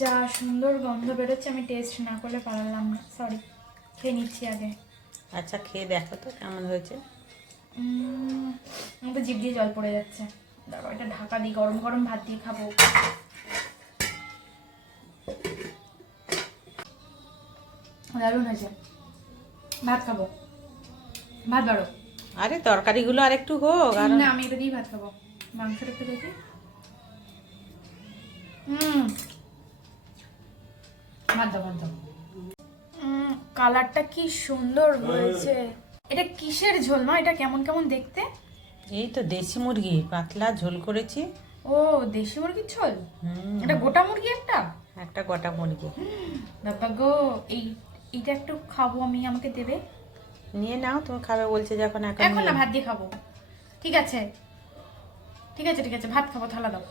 যা সুন্দর গন্ধ বেরোচ্ছে, আমি টেস্ট না করলে পারলাম না, সরি। খেয়ে নিচ্ছি আগে। আচ্ছা খেয়ে দেখো তো কেমন হয়েছে। আমার তো জিভ দিয়ে জল পড়ে যাচ্ছে। দাঁড়াও, এটা ঢাকা দিই, গরম গরম ভাত দিয়ে খাবো। দারুণ হয়েছে। ভাত খাবো, ভাত বাড়ো। আরে তরকারিগুলো আর একটু হোক। আর না, আমি এটা দিয়ে ভাত খাবো। মাংসটা একটু দেখি। ভাত দাও, ভাত দাও। কালারটা কি সুন্দর হয়েছে। এটা কিসের ঝোল মা? এটা কেমন কেমন দেখতে? এই তো দেশি মুরগি পাতলা ঝোল করেছি। ও, দেশি মুরগির ঝোল? এটা গোটা মুরগি একটা? একটা গোটা মুরগি। বাবা গো, এইটা একটু খাবো আমি, আমাকে দেবে? নিয়ে নাও, তুমি খাবে বলছে যখন। এখন না, ভাত দিয়ে খাবো। ঠিক আছে, ঠিক আছে, ঠিক আছে, ভাত খাবো, থালা দাও।